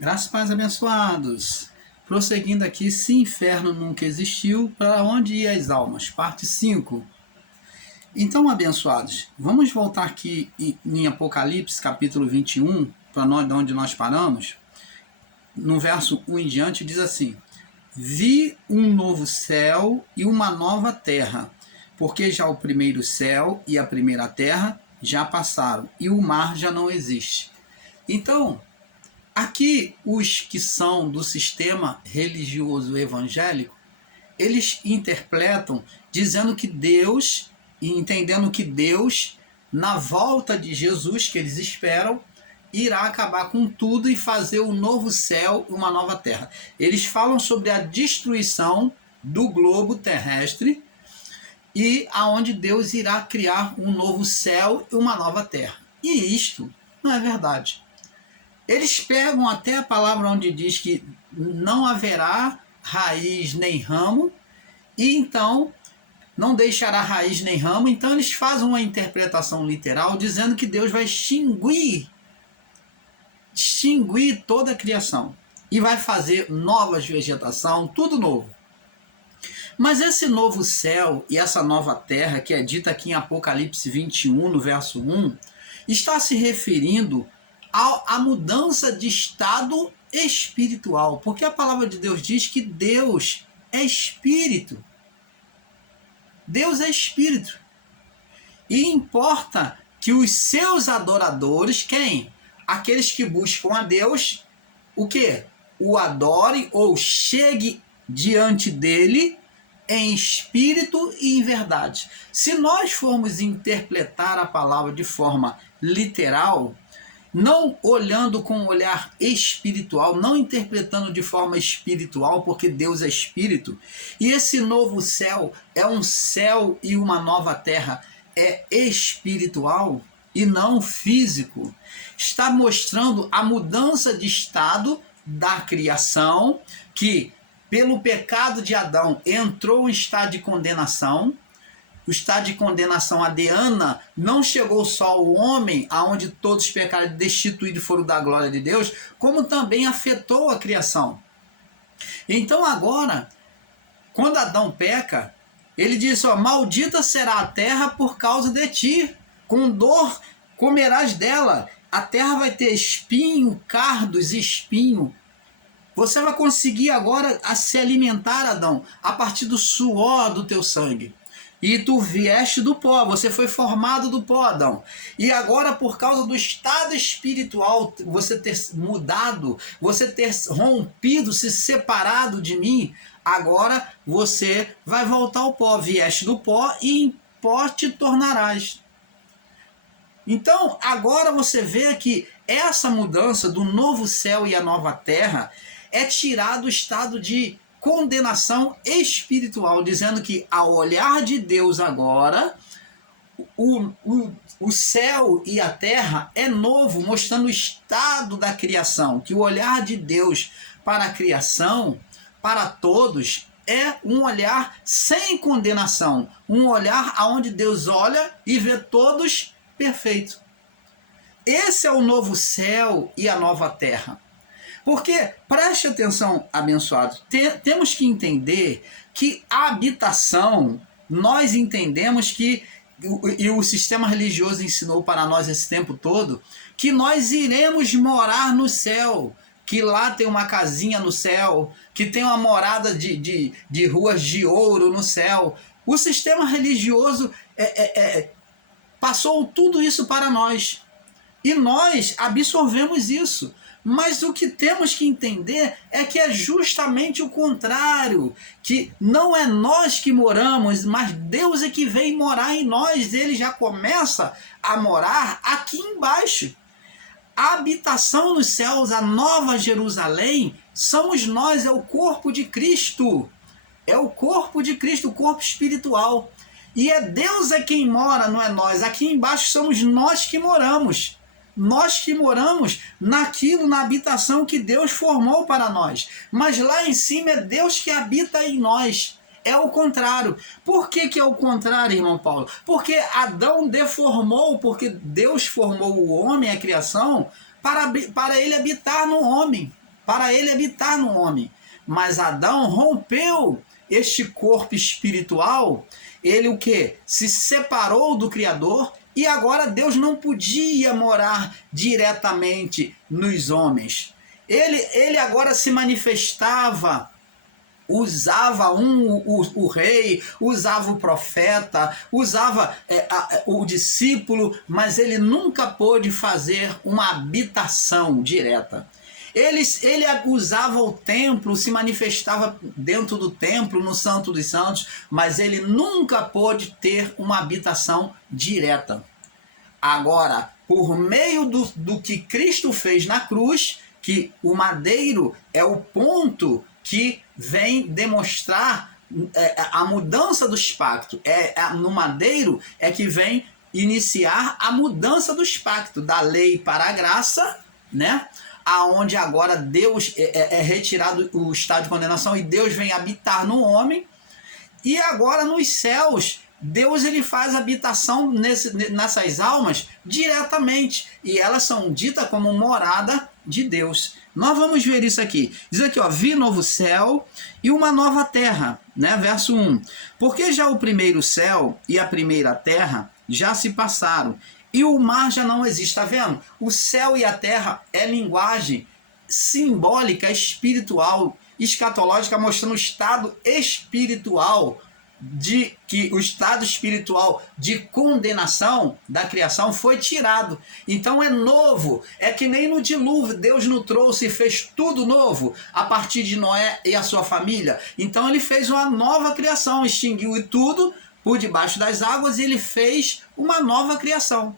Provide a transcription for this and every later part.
Graças e paz abençoados. Prosseguindo aqui, se inferno nunca existiu, para onde iam as almas? Parte 5. Então, abençoados, vamos voltar aqui em Apocalipse, capítulo 21, para nós, de onde nós paramos. No verso 1 em diante, diz assim: Vi um novo céu e uma nova terra, porque já o primeiro céu e a primeira terra já passaram, e o mar já não existe. Então, aqui, os que são do sistema religioso evangélico, eles interpretam dizendo que Deus, e entendendo que Deus, na volta de Jesus, que eles esperam, irá acabar com tudo e fazer um novo céu e uma nova terra. Eles falam sobre a destruição do globo terrestre e aonde Deus irá criar um novo céu e uma nova terra. E isto não é verdade. Eles pegam até a palavra onde diz que não haverá raiz nem ramo, e então não deixará raiz nem ramo, então eles fazem uma interpretação literal dizendo que Deus vai extinguir toda a criação e vai fazer novas vegetação, tudo novo. Mas esse novo céu e essa nova terra, que é dita aqui em Apocalipse 21, no verso 1, está se referindo a mudança de estado espiritual, porque a palavra de Deus diz que Deus é espírito. Deus é espírito. E importa que os seus adoradores, quem? Aqueles que buscam a Deus, o quê? O adore ou chegue diante dele em espírito e em verdade. Se nós formos interpretar a palavra de forma literal, não olhando com um olhar espiritual, não interpretando de forma espiritual, porque Deus é espírito, e esse novo céu é um céu e uma nova terra, é espiritual e não físico, está mostrando a mudança de estado da criação, que pelo pecado de Adão entrou em estado de condenação. O estado de condenação adeana não chegou só ao homem, aonde todos pecaram e destituídos foram da glória de Deus, como também afetou a criação. Então agora, quando Adão peca, ele diz, maldita será a terra por causa de ti, com dor comerás dela, a terra vai ter espinho, cardos, espinho. Você vai conseguir agora se alimentar, Adão, a partir do suor do teu sangue. E tu vieste do pó, você foi formado do pó, Adão. E agora, por causa do estado espiritual, você ter mudado, você ter rompido, se separado de mim, agora você vai voltar ao pó. Vieste do pó e em pó te tornarás. Então, agora você vê que essa mudança do novo céu e a nova terra é tirar do estado de condenação espiritual, dizendo que ao olhar de Deus agora, o céu e a terra é novo, mostrando o estado da criação, que o olhar de Deus para a criação, para todos, é um olhar sem condenação, um olhar onde Deus olha e vê todos perfeitos. Esse é o novo céu e a nova terra. Porque, preste atenção, abençoado, temos que entender que a habitação, nós entendemos que, e o sistema religioso ensinou para nós esse tempo todo, que nós iremos morar no céu, que lá tem uma casinha no céu, que tem uma morada de ruas de ouro no céu. O sistema religioso passou tudo isso para nós. E nós absorvemos isso. Mas o que temos que entender é que é justamente o contrário, que não é nós que moramos, mas Deus é que vem morar em nós, ele já começa a morar aqui embaixo. A habitação nos céus, a nova Jerusalém, somos nós, é o corpo de Cristo, é o corpo de Cristo, o corpo espiritual. E é Deus é quem mora, não é nós, aqui embaixo somos nós que moramos. Nós que moramos naquilo, na habitação que Deus formou para nós. Mas lá em cima é Deus que habita em nós. É o contrário. Por que é o contrário, irmão Paulo? Porque Adão deformou, porque Deus formou o homem, a criação, para ele habitar no homem. para ele habitar no homem. Mas Adão rompeu este corpo espiritual, ele o quê? Se separou do Criador e agora Deus não podia morar diretamente nos homens. Ele agora se manifestava, usava o rei, usava o profeta, usava o discípulo, mas ele nunca pôde fazer uma habitação direta. Ele usava o templo, se manifestava dentro do templo, no Santo dos Santos, mas ele nunca pôde ter uma habitação direta. Agora, por meio do que Cristo fez na cruz, que o madeiro é o ponto que vem demonstrar a mudança dos pactos. No madeiro é que vem iniciar a mudança dos pactos, da lei para a graça, né? Aonde agora Deus é retirado o estado de condenação e Deus vem habitar no homem. E agora nos céus, Deus ele faz habitação nessas almas diretamente. E elas são ditas como morada de Deus. Nós vamos ver isso aqui. Diz aqui, ó, vi novo céu e uma nova terra, né? Verso 1. Porque já o primeiro céu e a primeira terra já se passaram, e o mar já não existe. Está vendo? O céu e a terra é linguagem simbólica, espiritual, escatológica, mostrando o estado espiritual o estado espiritual de condenação da criação foi tirado. Então é novo, é que nem no dilúvio, Deus nos trouxe e fez tudo novo a partir de Noé e a sua família. Então ele fez uma nova criação, extinguiu tudo por debaixo das águas e ele fez uma nova criação.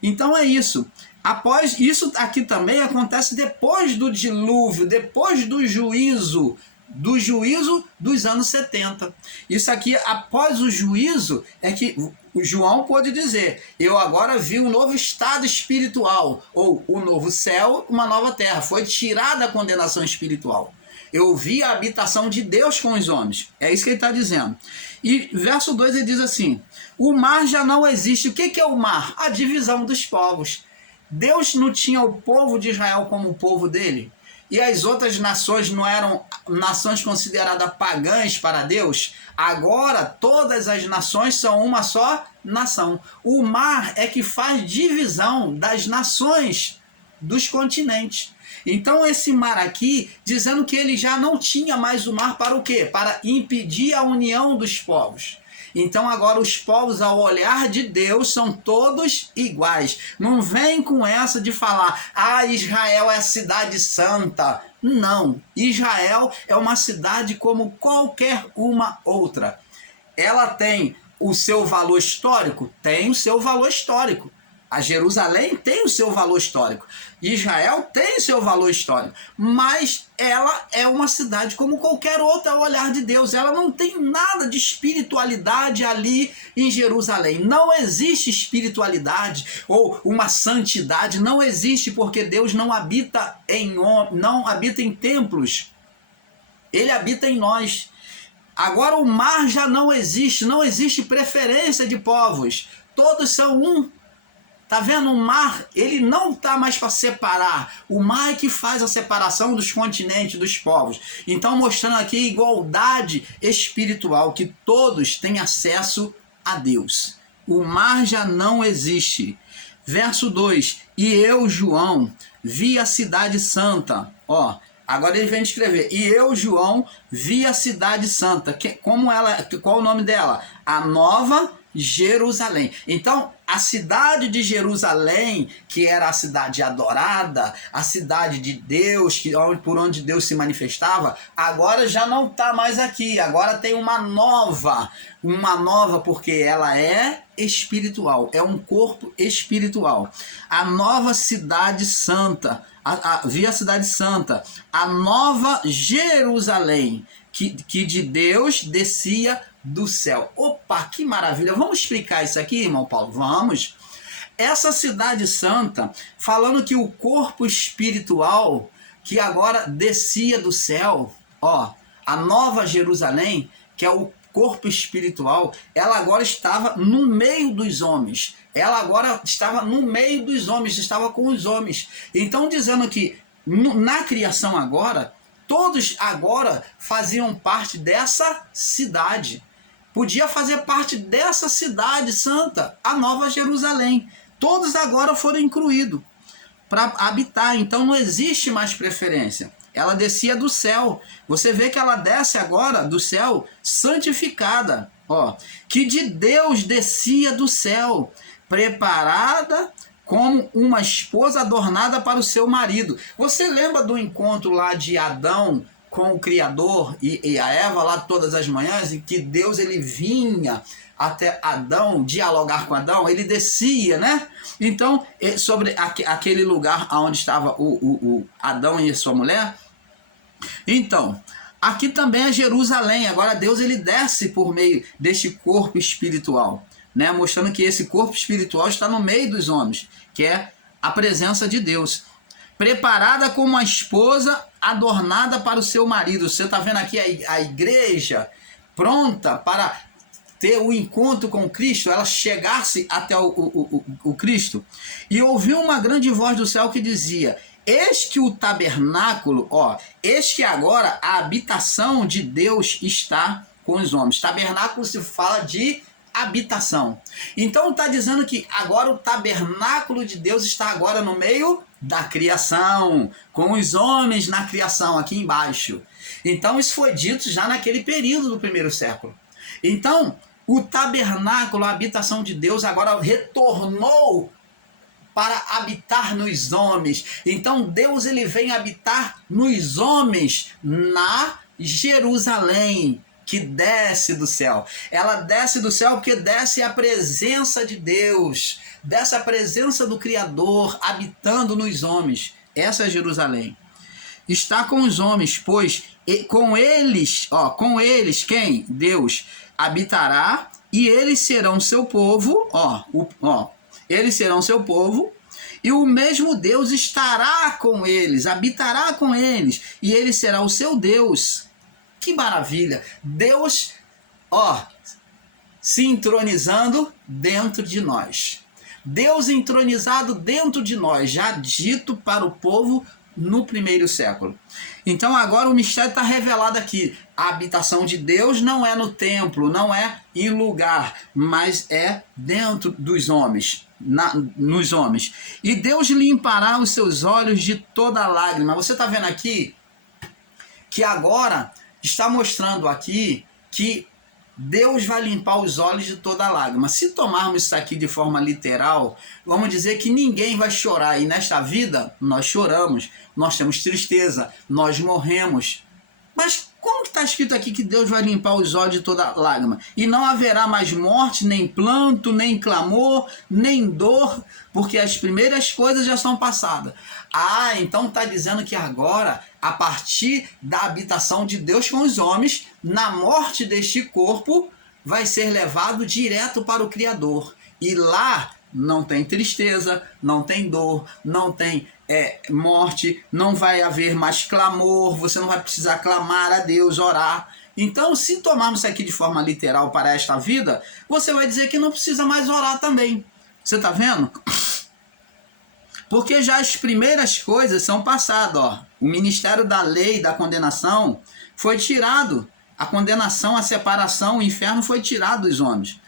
Então é isso. Após isso aqui também acontece depois do dilúvio, depois do juízo dos anos 70. Isso aqui, após o juízo, é que o João pôde dizer, eu agora vi um novo estado espiritual, ou o novo céu, uma nova terra. Foi tirada a condenação espiritual. Eu vi a habitação de Deus com os homens. É isso que ele está dizendo. E verso 2 ele diz assim, o mar já não existe. O que é o mar? A divisão dos povos. Deus não tinha o povo de Israel como o povo dele? E as outras nações não eram nações consideradas pagãs para Deus? Agora todas as nações são uma só nação. O mar é que faz divisão das nações, dos continentes. Então esse mar aqui, dizendo que ele já não tinha mais o mar para o quê? Para impedir a união dos povos. Então agora os povos, ao olhar de Deus, são todos iguais. Não vem com essa de falar, Israel é a cidade santa. Não, Israel é uma cidade como qualquer uma outra. Ela tem o seu valor histórico? Tem o seu valor histórico. A Jerusalém tem o seu valor histórico. Israel tem o seu valor histórico. Mas ela é uma cidade como qualquer outra ao olhar de Deus. Ela não tem nada de espiritualidade ali em Jerusalém. Não existe espiritualidade ou uma santidade. Não existe, porque Deus não habita em templos. Ele habita em nós. Agora o mar já não existe. Não existe preferência de povos. Todos são um. Tá vendo? O mar, ele não tá mais para separar. O mar é que faz a separação dos continentes, dos povos. Então, mostrando aqui a igualdade espiritual, que todos têm acesso a Deus. O mar já não existe. Verso 2. E eu, João, vi a cidade santa. Ó, agora ele vem descrever. E eu, João, vi a cidade santa. Qual o nome dela? A Nova Jerusalém. Então, a cidade de Jerusalém, que era a cidade adorada, a cidade de Deus, por onde Deus se manifestava, agora já não está mais aqui. Agora tem uma nova, porque ela é espiritual, é um corpo espiritual. A nova cidade santa, vi a cidade santa, a nova Jerusalém, que de Deus descia do céu. Opa, que maravilha! Vamos explicar isso aqui, irmão Paulo? Vamos. Essa cidade santa, falando que o corpo espiritual que agora descia do céu, ó, a nova Jerusalém, que é o corpo espiritual, ela agora estava no meio dos homens. Ela agora estava no meio dos homens, estava com os homens. Então, dizendo que na criação agora, todos agora faziam parte dessa cidade. Podia fazer parte dessa cidade santa, a Nova Jerusalém. Todos agora foram incluídos para habitar. Então não existe mais preferência. Ela descia do céu. Você vê que ela desce agora do céu santificada. Ó, que de Deus descia do céu, preparada como uma esposa adornada para o seu marido. Você lembra do encontro lá de Adão com o Criador e a Eva lá todas as manhãs, em que Deus ele vinha até Adão, dialogar com Adão, ele descia, né? Então, sobre aquele lugar onde estava o Adão e a sua mulher. Então, aqui também é Jerusalém. Agora Deus ele desce por meio deste corpo espiritual, né? Mostrando que esse corpo espiritual está no meio dos homens, que é a presença de Deus. Preparada como uma esposa adornada para o seu marido. Você está vendo aqui a igreja pronta para ter o encontro com Cristo, ela chegasse até o Cristo. E ouviu uma grande voz do céu que dizia: eis que o tabernáculo, eis que agora a habitação de Deus está com os homens. Tabernáculo se fala de habitação. Então está dizendo que agora o tabernáculo de Deus está agora no meio da criação, com os homens na criação, aqui embaixo. Então isso foi dito já naquele período do primeiro século. Então o tabernáculo, a habitação de Deus, agora retornou para habitar nos homens. Então Deus ele vem habitar nos homens na Jerusalém, que desce do céu. Ela desce do céu porque desce a presença de Deus, desce a presença do Criador habitando nos homens. Essa é Jerusalém. Está com os homens, pois com eles quem? Deus habitará, e eles serão seu povo, eles serão seu povo, e o mesmo Deus estará com eles, habitará com eles, e ele será o seu Deus. Que maravilha! Deus, se entronizando dentro de nós. Deus entronizado dentro de nós, já dito para o povo no primeiro século. Então agora o mistério está revelado aqui. A habitação de Deus não é no templo, não é em lugar, mas é dentro dos homens, nos homens. E Deus limpará os seus olhos de toda lágrima. Você está vendo aqui que agora está mostrando aqui que Deus vai limpar os olhos de toda lágrima. Se tomarmos isso aqui de forma literal, vamos dizer que ninguém vai chorar. E nesta vida, nós choramos, nós temos tristeza, nós morremos. Mas como que está escrito aqui que Deus vai limpar os olhos de toda lágrima? E não haverá mais morte, nem planto, nem clamor, nem dor, porque as primeiras coisas já são passadas. Então está dizendo que agora, a partir da habitação de Deus com os homens, na morte deste corpo, vai ser levado direto para o Criador. E lá não tem tristeza, não tem dor, não tem morte, não vai haver mais clamor, você não vai precisar clamar a Deus, orar. Então, se tomarmos isso aqui de forma literal para esta vida, você vai dizer que não precisa mais orar também. Você está vendo? Porque já as primeiras coisas são passadas. O ministério da lei, da condenação, foi tirado. A condenação, a separação, o inferno foi tirado dos homens.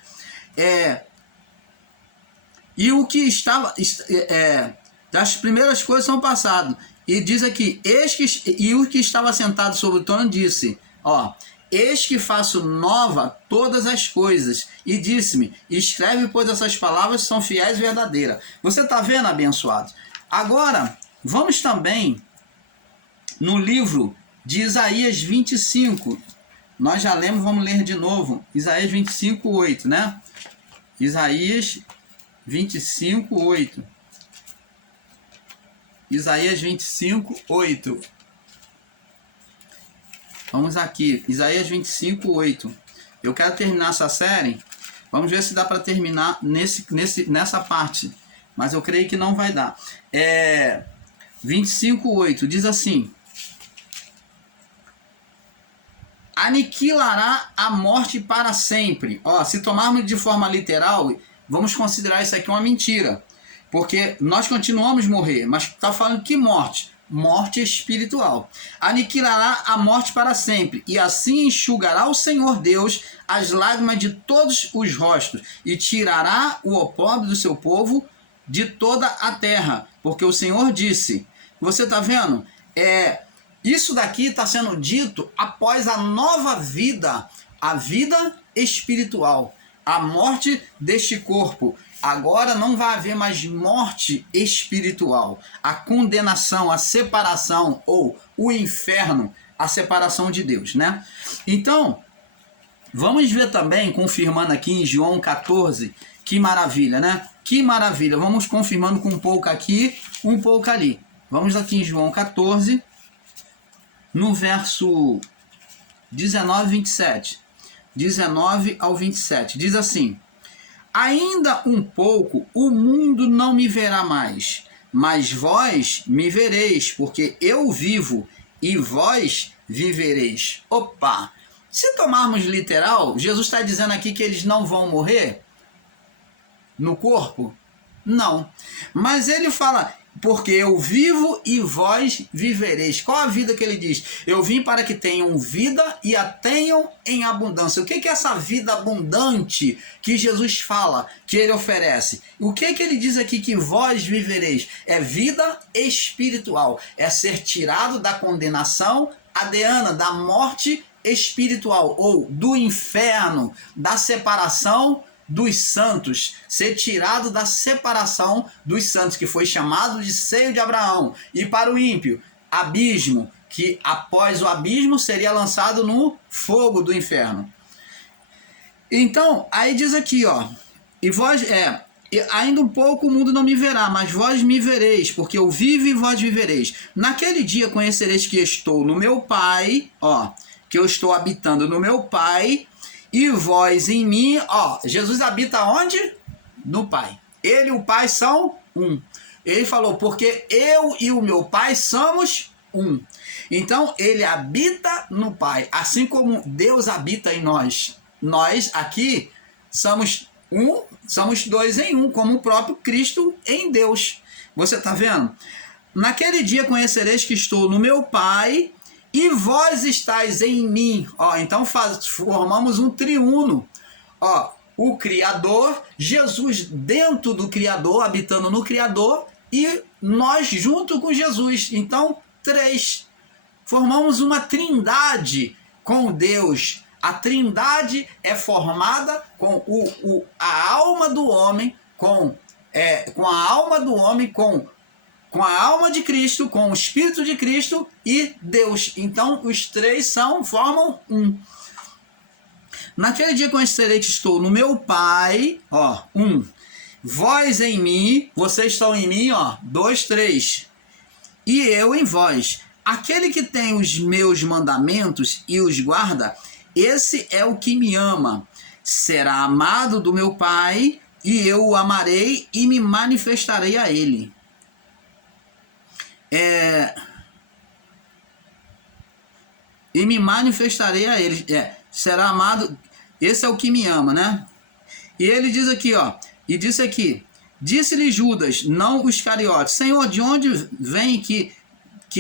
E o que estava... as primeiras coisas são passadas. E diz aqui, e o que estava sentado sobre o trono disse, eis que faço nova todas as coisas. E disse-me, escreve, pois essas palavras são fiéis e verdadeiras. Você está vendo, abençoado? Agora, vamos também no livro de Isaías 25. Nós já lemos, vamos ler de novo. Isaías 25, 8, né? Isaías 25, 8. Isaías 25, 8. Vamos aqui, Isaías 25, 8. Eu quero terminar essa série. Vamos ver se dá para terminar nessa parte. Mas eu creio que não vai dar. 25, 8 diz assim: aniquilará a morte para sempre. Se tomarmos de forma literal, vamos considerar isso aqui uma mentira. Porque nós continuamos a morrer, mas está falando que morte? morte espiritual. Aniquilará a morte para sempre, e assim enxugará o Senhor Deus as lágrimas de todos os rostos, e tirará o opróbrio do seu povo de toda a terra, porque o Senhor disse. Você está vendo? Isso daqui está sendo dito após a nova vida, a vida espiritual, a morte deste corpo. Agora não vai haver mais morte espiritual, a condenação, a separação, ou o inferno, a separação de Deus, né? Então, vamos ver também, confirmando aqui em João 14, que maravilha, né? Que maravilha. Vamos confirmando com um pouco aqui, um pouco ali. Vamos aqui em João 14, no verso 19 e 27. 19 ao 27. Diz assim: ainda um pouco o mundo não me verá mais, mas vós me vereis, porque eu vivo e vós vivereis. Opa! Se tomarmos literal, Jesus está dizendo aqui que eles não vão morrer no corpo? Não. Mas ele fala, porque eu vivo e vós vivereis. Qual a vida que ele diz? Eu vim para que tenham vida e a tenham em abundância. O que é essa vida abundante que Jesus fala, que ele oferece? O que ele diz aqui que vós vivereis? É vida espiritual. É ser tirado da condenação adeana, da morte espiritual, ou do inferno, da separação dos santos, ser tirado da separação dos santos, que foi chamado de seio de Abraão, e para o ímpio, abismo, que após o abismo seria lançado no fogo do inferno. Então, aí diz aqui, ó, e vós, ainda um pouco o mundo não me verá, mas vós me vereis, porque eu vivo e vós vivereis. Naquele dia conhecereis que estou no meu Pai, ó, que eu estou habitando no meu Pai, e vós em mim, ó, Jesus habita onde? No Pai. Ele e o Pai são um. Ele falou, porque eu e o meu Pai somos um. Então, ele habita no Pai, assim como Deus habita em nós. Nós aqui somos um, somos dois em um, como o próprio Cristo em Deus. Você está vendo? Naquele dia conhecereis que estou no meu Pai, e vós estáis em mim. Ó, então formamos um triuno. Ó, o Criador, Jesus dentro do Criador, habitando no Criador, e nós junto com Jesus. Então, três. Formamos uma trindade com Deus. A trindade é formada com a alma do homem, com a alma do homem, com a alma de Cristo, com o Espírito de Cristo e Deus. Então, os três formam um. Naquele dia conhecereis que estou no meu Pai, ó, um. Vós em mim, vocês estão em mim, ó, 2, 3. E eu em vós. Aquele que tem os meus mandamentos e os guarda, esse é o que me ama. Será amado do meu Pai, e eu o amarei e me manifestarei a ele. E me manifestarei a ele. Será amado. Esse é o que me ama, né? E ele diz aqui, ó. E disse aqui: disse-lhe Judas, não os Iscariotes: Senhor, de onde vem que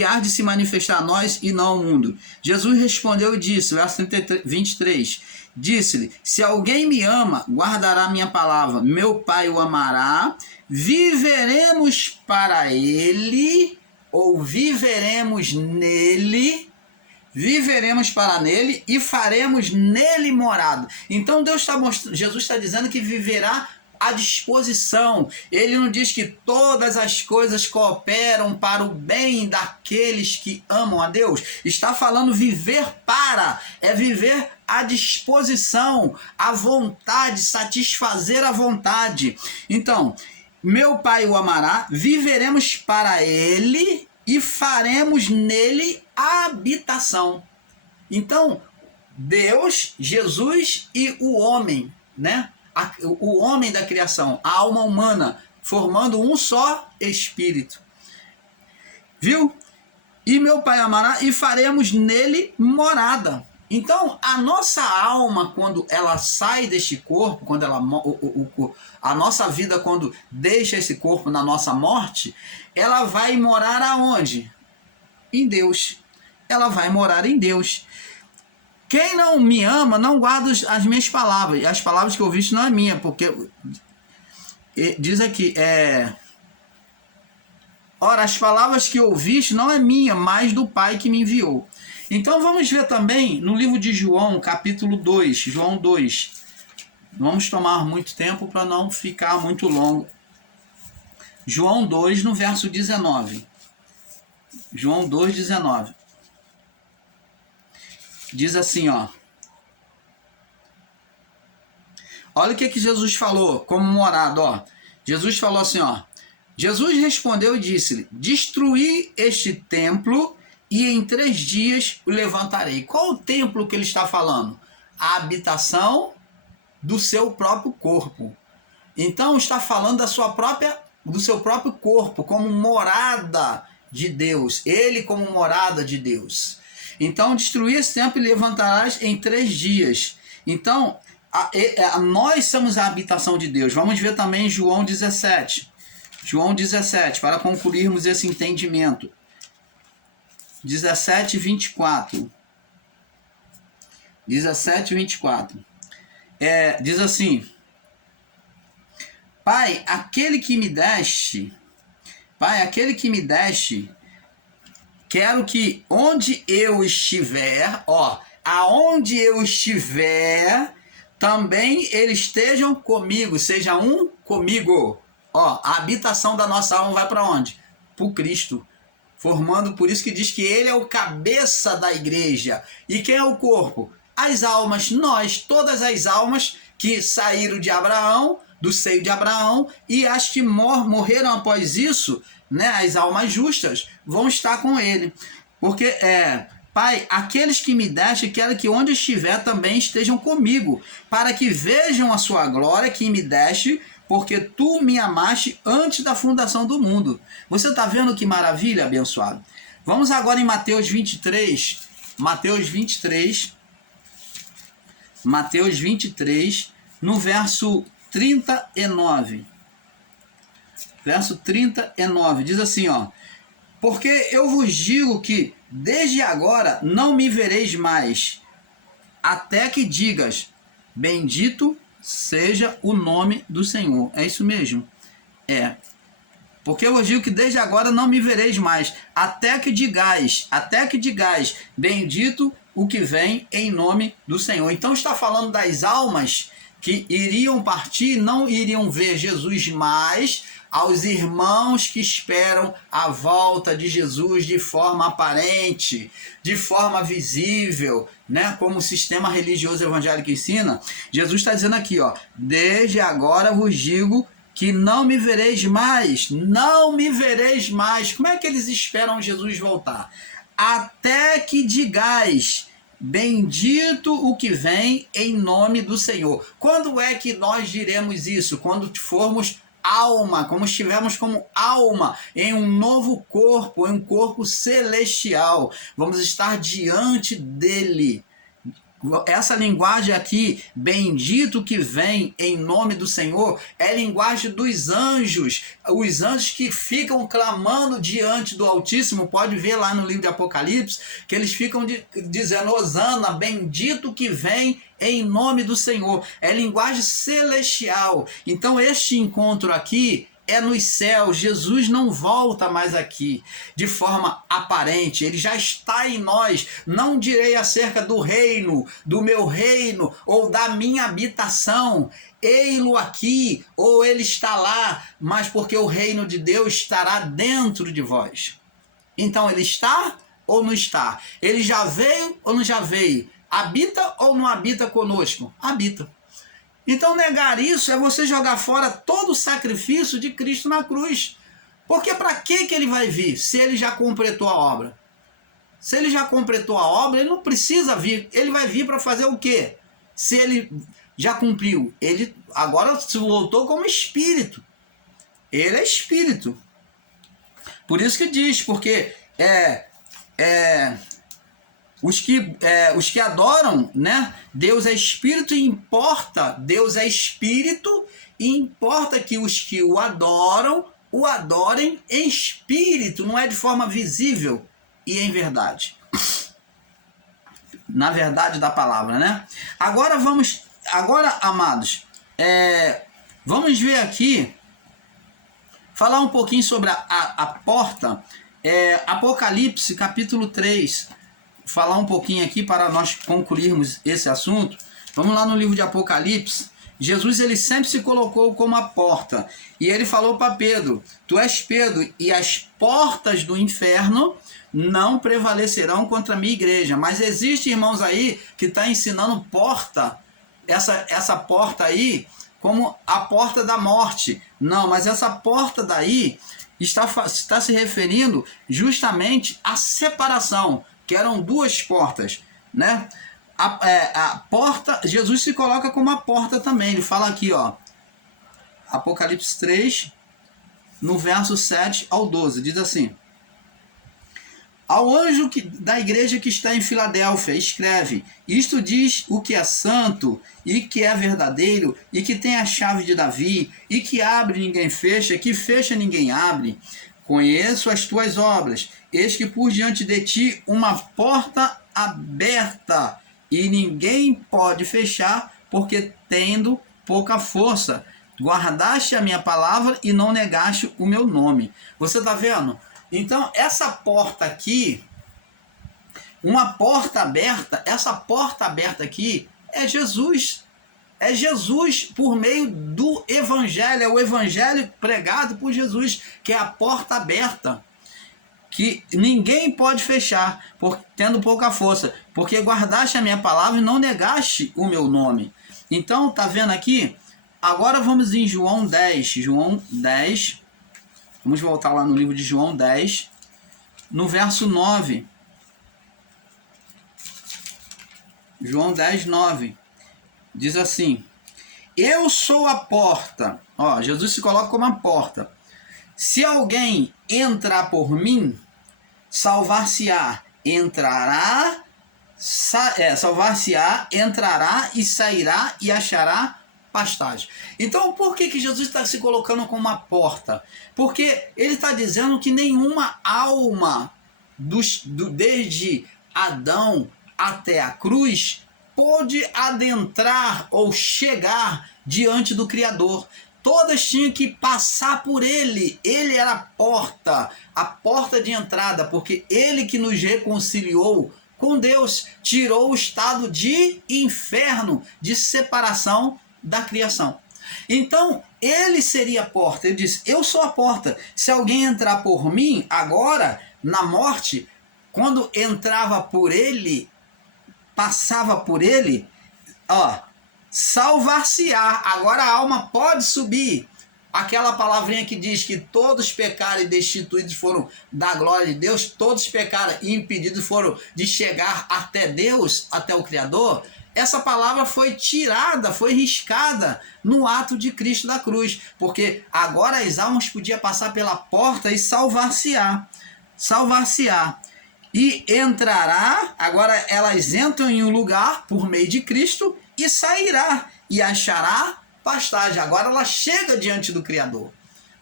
há de se manifestar a nós e não ao mundo? Jesus respondeu e disse, verso 23, disse-lhe: se alguém me ama, guardará minha palavra, meu Pai o amará, viveremos para ele, ou viveremos nele, viveremos para nele e faremos nele morada. Então Deus está mostrando, Jesus está dizendo que viverá à disposição. Ele não diz que todas as coisas cooperam para o bem daqueles que amam a Deus. Está falando viver para, é viver à disposição, à vontade, satisfazer a vontade. Então, meu Pai o amará, viveremos para ele e faremos nele a habitação. Então, Deus, Jesus e o homem, né? O homem da criação, a alma humana, formando um só espírito. Viu? E meu Pai amará e faremos nele morada. Então, a nossa alma, quando ela sai deste corpo, quando ela, a nossa vida, quando deixa esse corpo na nossa morte, ela vai morar aonde? em Deus. Ela vai morar em Deus. Quem não me ama não guarda as minhas palavras. As palavras que eu ouviste não é minha, porque diz aqui, ora, as palavras que ouviste não é minha, mas do Pai que me enviou. Então vamos ver também no livro de João, capítulo 2, João 2. Não vamos tomar muito tempo para não ficar muito longo. João 2, no verso 19. João 2, 19. Diz assim, ó. Olha o que Jesus falou como morada, ó. Jesus falou assim, ó. Jesus respondeu e disse-lhe: destruí este templo e em 3 dias o levantarei. Qual o templo que ele está falando? A habitação do seu próprio corpo. Então está falando do seu próprio corpo como morada de Deus. Ele como morada de Deus. Então destruí esse templo e levantarás em 3 dias. Então nós somos a habitação de Deus. Vamos ver também João 17. João 17, para concluirmos esse entendimento. 17, 24. 17, 24. Diz assim: Pai, aquele que me deste, quero que onde eu estiver, aonde eu estiver, também eles estejam comigo, seja um comigo. A habitação da nossa alma vai para onde? Para o Cristo. Formando, por isso que diz que ele é o cabeça da igreja. E quem é o corpo? As almas, nós, todas as almas que saíram de Abraão, do seio de Abraão, e as que morreram após isso, né, as almas justas, vão estar com ele. Porque, Pai, aqueles que me deste, quero que onde estiver também estejam comigo, para que vejam a sua glória que me deste, porque tu me amaste antes da fundação do mundo. Você está vendo que maravilha, abençoado? Vamos agora em Mateus 23. Mateus 23, no verso 39. Verso 39, diz assim, ó. Porque eu vos digo que desde agora não me vereis mais, até que digas, bendito seja o nome do Senhor. É isso mesmo? Porque eu vos digo que desde agora não me vereis mais, até que digais, bendito o que vem em nome do Senhor. Então está falando das almas que iriam partir, não iriam ver Jesus mais, aos irmãos que esperam a volta de Jesus de forma aparente, de forma visível, né? Como o sistema religioso evangélico ensina. Jesus está dizendo aqui, ó, desde agora vos digo que não me vereis mais, não me vereis mais. Como é que eles esperam Jesus voltar? Até que digais, bendito o que vem em nome do Senhor. Quando é que nós diremos isso? Quando formos alma, como estivermos como alma em um novo corpo, em um corpo celestial. Vamos estar diante dele. Essa linguagem aqui, bendito que vem em nome do Senhor, é a linguagem dos anjos, os anjos que ficam clamando diante do Altíssimo. Pode ver lá no livro de Apocalipse, que eles ficam dizendo, Hosana, bendito que vem em nome do Senhor. É linguagem celestial. Então este encontro aqui é nos céus. Jesus não volta mais aqui de forma aparente, ele já está em nós. Não direi acerca do reino, do meu reino ou da minha habitação, ei-lo aqui, ou ele está lá, mas porque o reino de Deus estará dentro de vós. Então ele está ou não está? Ele já veio ou não já veio? Habita ou não habita conosco? Habita. Então negar isso é você jogar fora todo o sacrifício de Cristo na cruz. Porque para que ele vai vir se ele já completou a obra? Se ele já completou a obra, ele não precisa vir. Ele vai vir para fazer o quê? Se ele já cumpriu. Ele agora se voltou como espírito. Ele é espírito. Por isso que diz, porque os que adoram, né? Deus é espírito e importa, Deus é espírito e importa que os que o adorem em espírito, não é de forma visível. e em verdade. Na verdade da palavra, né? Agora, amados, vamos ver aqui, falar um pouquinho sobre a porta, Apocalipse capítulo 3, falar um pouquinho aqui para nós concluirmos esse assunto. Vamos lá no livro de Apocalipse. Jesus, ele sempre se colocou como a porta, e ele falou para Pedro: tu és Pedro, e as portas do inferno não prevalecerão contra a minha igreja. Mas existe irmãos aí que está ensinando porta, essa porta aí, como a porta da morte. Não, mas essa porta daí está se referindo justamente à separação, que eram duas portas, né? A porta, Jesus se coloca como a porta também. Ele fala aqui, ó, Apocalipse 3, no verso 7 ao 12, diz assim: ao anjo da igreja que está em Filadélfia, escreve: isto diz o que é santo, e que é verdadeiro, e que tem a chave de Davi, e que abre ninguém fecha, que fecha ninguém abre. Conheço as tuas obras, eis que por diante de ti uma porta aberta, e ninguém pode fechar, porque tendo pouca força. Guardaste a minha palavra e não negaste o meu nome. Você está vendo? Então, essa porta aqui, uma porta aberta, essa porta aberta aqui é Jesus. É Jesus por meio do Evangelho, é o Evangelho pregado por Jesus, que é a porta aberta, que ninguém pode fechar, tendo pouca força, porque guardaste a minha palavra e não negaste o meu nome. Então, tá vendo aqui? Agora vamos em João 10. João 10. Vamos voltar lá no livro de João 10, no verso 9. João 10, 9. Diz assim: eu sou a porta. Ó, Jesus se coloca como a porta. Se alguém entrar por mim, salvar-se-á, entrará e sairá e achará pastagem. Então, por que Jesus está se colocando como uma porta? Porque ele está dizendo que nenhuma alma, desde Adão até a cruz, pôde adentrar ou chegar diante do Criador. Todas tinham que passar por ele. Ele era a porta de entrada, porque ele que nos reconciliou com Deus, tirou o estado de inferno, de separação da criação. Então, ele seria a porta. Ele disse: eu sou a porta. Se alguém entrar por mim, agora, na morte, quando entrava por ele, passava por ele, ó, salvar-se-á. Agora a alma pode subir. Aquela palavrinha que diz que todos pecaram e destituídos foram da glória de Deus, todos pecaram e impedidos foram de chegar até Deus, até o Criador. Essa palavra foi tirada, foi riscada no ato de Cristo da cruz, porque agora as almas podiam passar pela porta e salvar-se-á. Salvar-se-á. E entrará, agora elas entram em um lugar por meio de Cristo e sairá e achará pastagem. Agora ela chega diante do Criador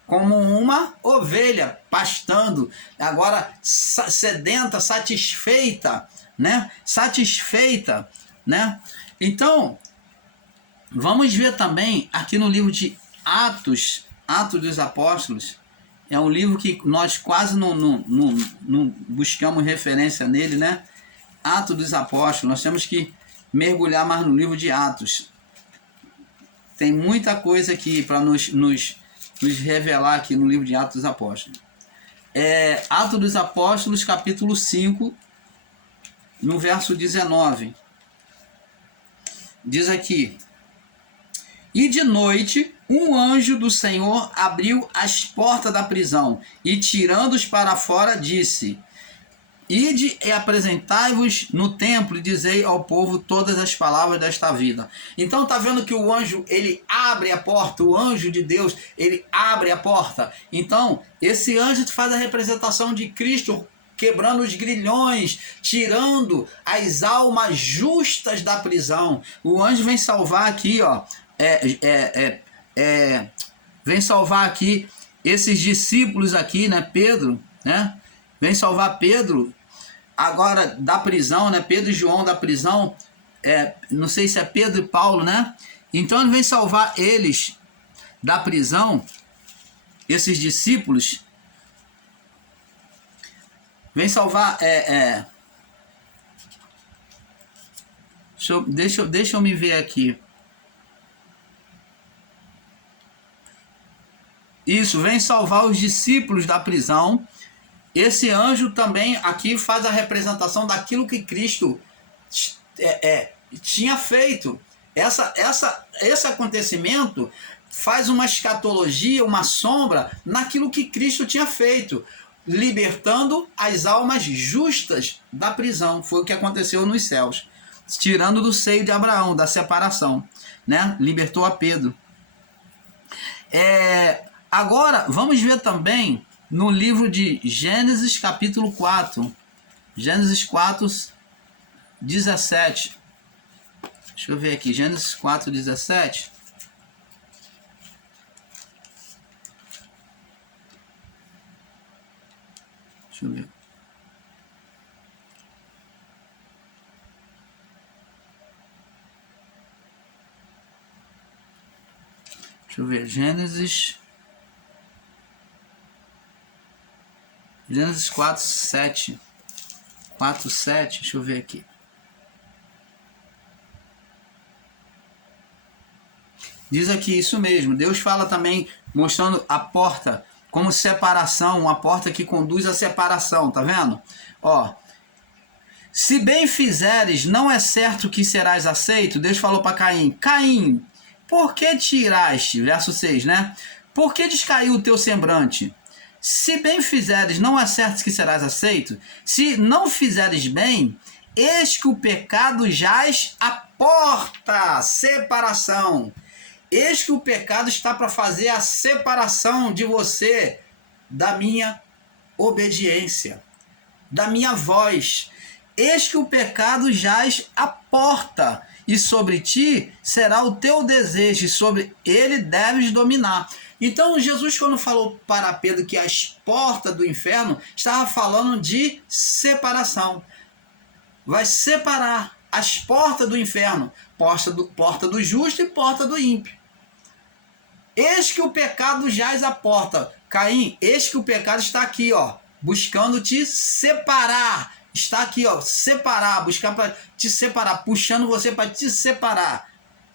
como uma ovelha pastando, agora sedenta, satisfeita, né? Satisfeita, né? Então, vamos ver também aqui no livro de Atos dos Apóstolos. É um livro que nós quase não buscamos referência nele, né? Atos dos Apóstolos. Nós temos que mergulhar mais no livro de Atos. Tem muita coisa aqui para nos revelar aqui no livro de Atos dos Apóstolos. Atos dos Apóstolos, capítulo 5, no verso 19. Diz aqui: e de noite um anjo do Senhor abriu as portas da prisão e, tirando-os para fora, disse: ide e apresentai-vos no templo e dizei ao povo todas as palavras desta vida. Então tá vendo que o anjo, ele abre a porta, o anjo de Deus, ele abre a porta. Então esse anjo faz a representação de Cristo, quebrando os grilhões, tirando as almas justas da prisão. O anjo vem salvar aqui, ó, vem salvar aqui esses discípulos aqui, né, Pedro, né? Vem salvar Pedro agora da prisão, né? Pedro e João da prisão, não sei se é Pedro e Paulo, né? Então ele vem salvar eles da prisão, esses discípulos, vem salvar, deixa eu me ver aqui. Isso, vem salvar os discípulos da prisão. Esse anjo também aqui faz a representação daquilo que Cristo tinha feito. Esse acontecimento faz uma escatologia, uma sombra naquilo que Cristo tinha feito, libertando as almas justas da prisão. Foi o que aconteceu nos céus, tirando do seio de Abraão, da separação, né? Libertou a Pedro. Agora, vamos ver também no livro de Gênesis, capítulo 4. Gênesis 4, 17. Deixa eu ver aqui. Gênesis 4, 17. Deixa eu ver. Deixa eu ver. Gênesis 4, 7. 4, 7. Deixa eu ver aqui. Diz aqui isso mesmo. Deus fala também, mostrando a porta como separação, uma porta que conduz à separação, tá vendo? Ó, se bem fizeres, não é certo que serás aceito. Deus falou para Caim: Caim, por que tiraste? Verso 6, né? Por que descaiu o teu semblante? Se bem fizeres, não é certo que serás aceito. Se não fizeres bem, eis que o pecado jaz à porta. Separação. Eis que o pecado está para fazer a separação de você da minha obediência, da minha voz. Eis que o pecado jaz à porta, e sobre ti será o teu desejo, e sobre ele deves dominar. Então Jesus, quando falou para Pedro que as portas do inferno, estava falando de separação. Vai separar as portas do inferno, porta do justo e porta do ímpio. Eis que o pecado jaz à porta. Caim, eis que o pecado está aqui, ó, buscando te separar. Está aqui, ó, separar, buscar para te separar, puxando você para te separar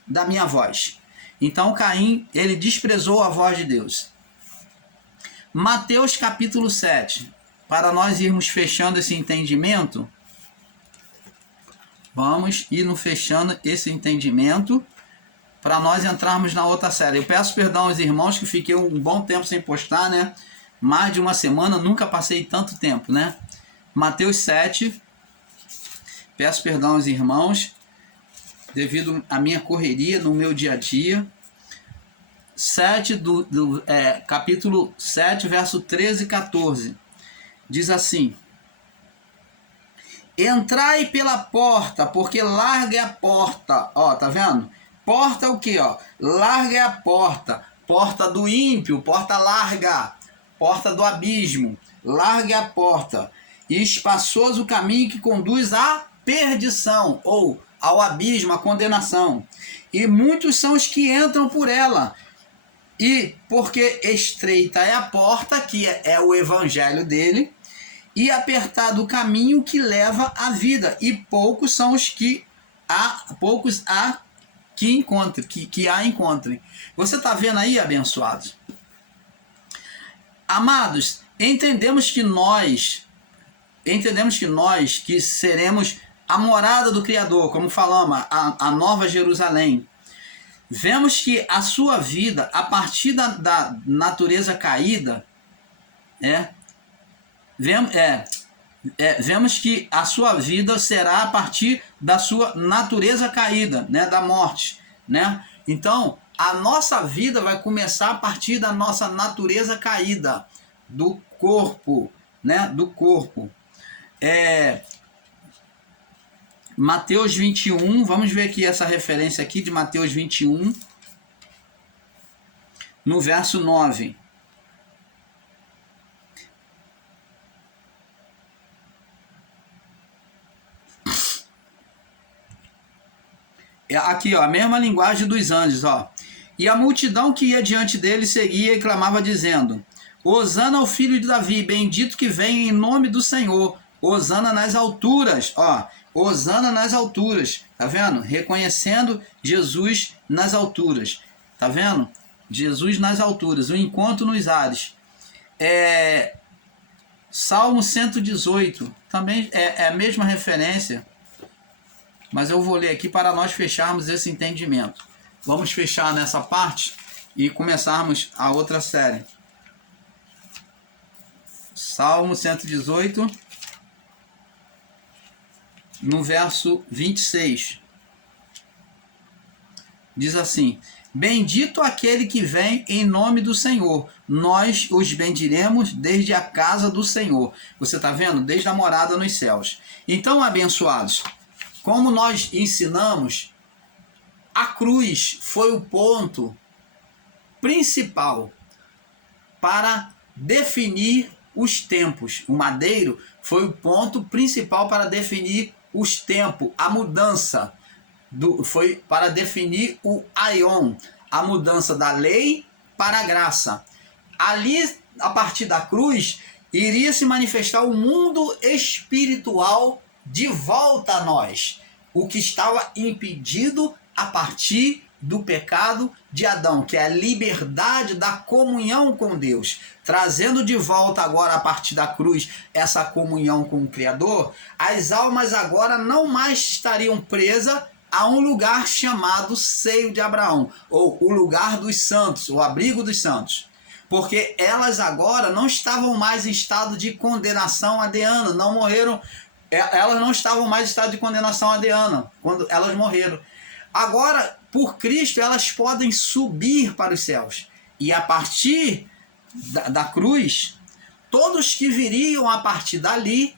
da minha voz. Então Caim, ele desprezou a voz de Deus. Mateus capítulo 7. Para nós irmos fechando esse entendimento, vamos ir fechando esse entendimento para nós entrarmos na outra série. Eu peço perdão aos irmãos que fiquei um bom tempo sem postar, né? Mais de uma semana, nunca passei tanto tempo, né? Mateus 7. Peço perdão aos irmãos devido à minha correria no meu dia a dia. 7 capítulo 7, verso 13 e 14. Diz assim: Entrai pela porta, porque larga é a porta. Ó, tá vendo? Porta é o que, ó? Larga é a porta. Porta do ímpio, porta larga. Porta do abismo, larga é a porta. E espaçoso o caminho que conduz à perdição, ou ao abismo, à condenação. E muitos são os que entram por ela. E porque estreita é a porta, que é o evangelho dele, e apertado o caminho que leva à vida, e poucos são os que encontrem, que a encontrem. Você está vendo aí, abençoados? Amados, entendemos que nós que seremos a morada do Criador, como falamos, a Nova Jerusalém. Vemos que a sua vida, a partir da natureza caída, vemos que a sua vida será a partir da sua natureza caída, né, da morte, né? Então, a nossa vida vai começar a partir da nossa natureza caída, do corpo, né, do corpo. Mateus 21, vamos ver aqui essa referência aqui de Mateus 21, no verso 9. Aqui, ó, a mesma linguagem dos anjos, ó. E a multidão que ia diante dele seguia e clamava dizendo: Hosana ao filho de Davi, bendito que vem em nome do Senhor. Hosana nas alturas, ó. Hosana nas alturas, tá vendo? Reconhecendo Jesus nas alturas, tá vendo? Jesus nas alturas, o encontro nos ares. Salmo 118, também é a mesma referência, mas eu vou ler aqui para nós fecharmos esse entendimento. Vamos fechar nessa parte e começarmos a outra série. Salmo 118, no verso 26. Diz assim: Bendito aquele que vem em nome do Senhor, nós os bendiremos desde a casa do Senhor. Você está vendo? Desde a morada nos céus. Então, abençoados, como nós ensinamos, a cruz foi o ponto principal para definir os tempos. O madeiro foi o ponto principal para definir os tempos, a mudança. Foi para definir o aion, a mudança da lei para a graça. Ali, a partir da cruz, iria se manifestar o mundo espiritual de volta a nós, o que estava impedido a partir do pecado de Adão, que é a liberdade da comunhão com Deus, trazendo de volta agora a partir da cruz essa comunhão com o Criador. As almas agora não mais estariam presas a um lugar chamado seio de Abraão, ou o lugar dos santos, o abrigo dos santos, porque elas agora não estavam mais em estado de condenação adeana, não morreram, elas não estavam mais em estado de condenação adeana quando elas morreram. Agora, por Cristo, elas podem subir para os céus, e a partir da cruz, todos que viriam a partir dali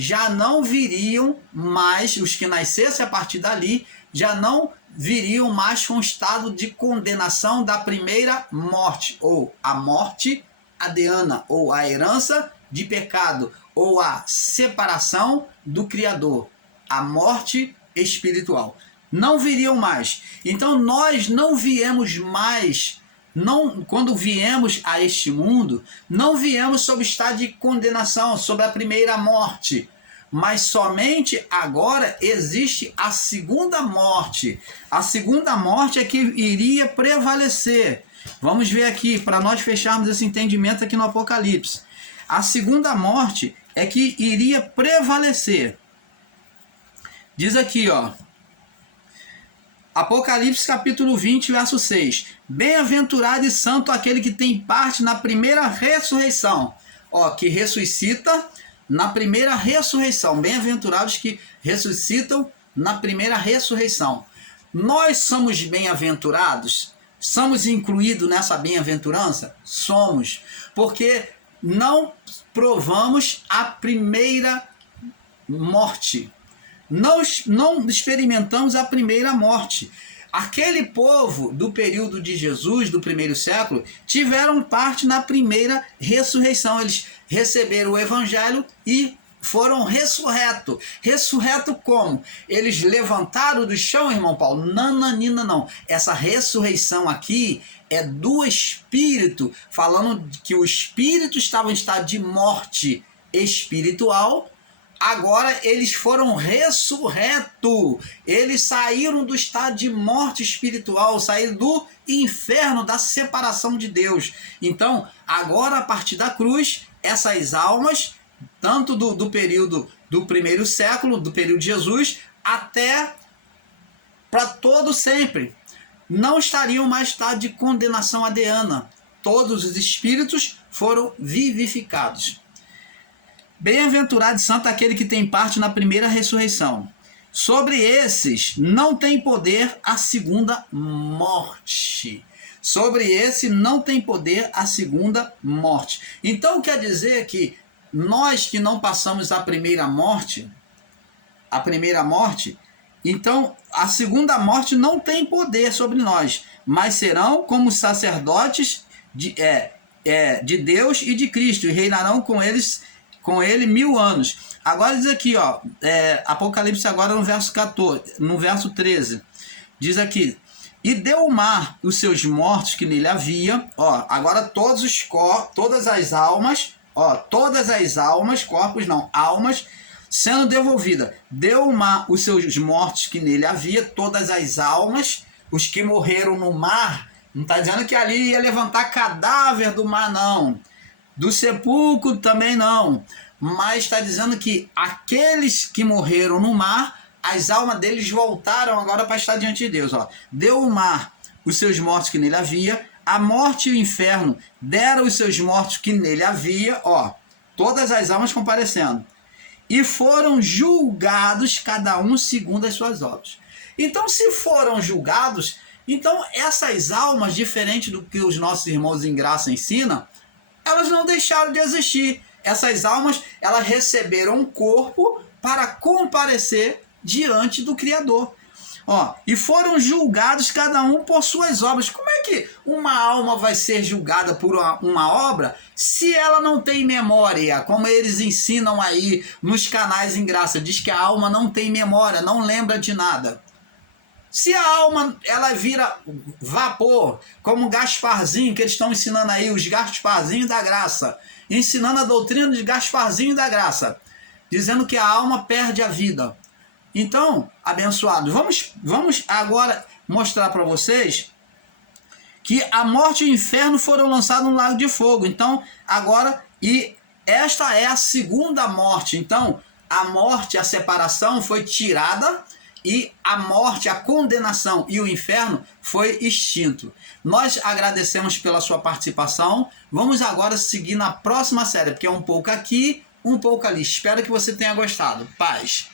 já não viriam mais, os que nascessem a partir dali, já não viriam mais com o estado de condenação da primeira morte, ou a morte adeana, ou a herança de pecado, ou a separação do Criador, a morte espiritual. Não viriam mais. Então nós não viemos mais, quando viemos a este mundo, não viemos sob estado de condenação, sobre a primeira morte, mas somente agora existe a segunda morte. A segunda morte é que iria prevalecer. Vamos ver aqui, para nós fecharmos esse entendimento aqui no Apocalipse. A segunda morte é que iria prevalecer. Diz aqui, ó, Apocalipse capítulo 20, verso 6. Bem-aventurado e santo aquele que tem parte na primeira ressurreição. Ó, que ressuscita na primeira ressurreição. Bem-aventurados que ressuscitam na primeira ressurreição. Nós somos bem-aventurados? Somos incluídos nessa bem-aventurança? Somos. Porque não provamos a primeira morte. Não experimentamos a primeira morte. Aquele povo do período de Jesus, do primeiro século, tiveram parte na primeira ressurreição. Eles receberam o evangelho e foram ressurretos. Ressurreto como? Eles levantaram do chão, irmão Paulo? Nananina, não. Essa ressurreição aqui é do Espírito, falando que o Espírito estava em estado de morte espiritual. Agora eles foram ressurretos, eles saíram do estado de morte espiritual, saíram do inferno, da separação de Deus. Então, agora a partir da cruz, essas almas, tanto do período do primeiro século, do período de Jesus, até para todo sempre, não estariam mais em estado de condenação adeana. Todos os espíritos foram vivificados. Bem-aventurado e santo aquele que tem parte na primeira ressurreição. Sobre esses não tem poder a segunda morte. Sobre esse não tem poder a segunda morte. Então quer dizer que nós que não passamos a primeira morte, então a segunda morte não tem poder sobre nós, mas serão como sacerdotes de Deus e de Cristo, e reinarão com ele 1000 anos. Agora diz aqui, ó, Apocalipse agora no verso 13. Diz aqui, e deu o mar os seus mortos que nele havia, ó, agora todas as almas, ó, todas as almas, corpos não, almas, sendo devolvida. Deu o mar os seus mortos que nele havia, todas as almas, os que morreram no mar. Não está dizendo que ali ia levantar cadáver do mar, não. Do sepulcro também não. Mas está dizendo que aqueles que morreram no mar, as almas deles voltaram agora para estar diante de Deus. Ó. Deu o mar os seus mortos que nele havia, a morte e o inferno deram os seus mortos que nele havia, ó, todas as almas comparecendo. E foram julgados, cada um segundo as suas obras. Então, se foram julgados, então essas almas, diferente do que os nossos irmãos em graça ensinam, elas não deixaram de existir. Essas almas, elas receberam um corpo para comparecer diante do Criador. Ó, e foram julgados cada um por suas obras. Como é que uma alma vai ser julgada por uma obra se ela não tem memória? Como eles ensinam aí nos canais em graça, diz que a alma não tem memória, não lembra de nada. Se a alma ela vira vapor, como Gasparzinho, que eles estão ensinando aí, os Gasparzinhos da graça, ensinando a doutrina de Gasparzinho da graça, dizendo que a alma perde a vida. Então, abençoados, vamos agora mostrar para vocês que a morte e o inferno foram lançados no lago de fogo. Então, agora, e esta é a segunda morte. Então, a morte, a separação foi tirada e a morte, a condenação e o inferno foi extinto. Nós agradecemos pela sua participação. Vamos agora seguir na próxima série, porque é um pouco aqui, um pouco ali. Espero que você tenha gostado. Paz.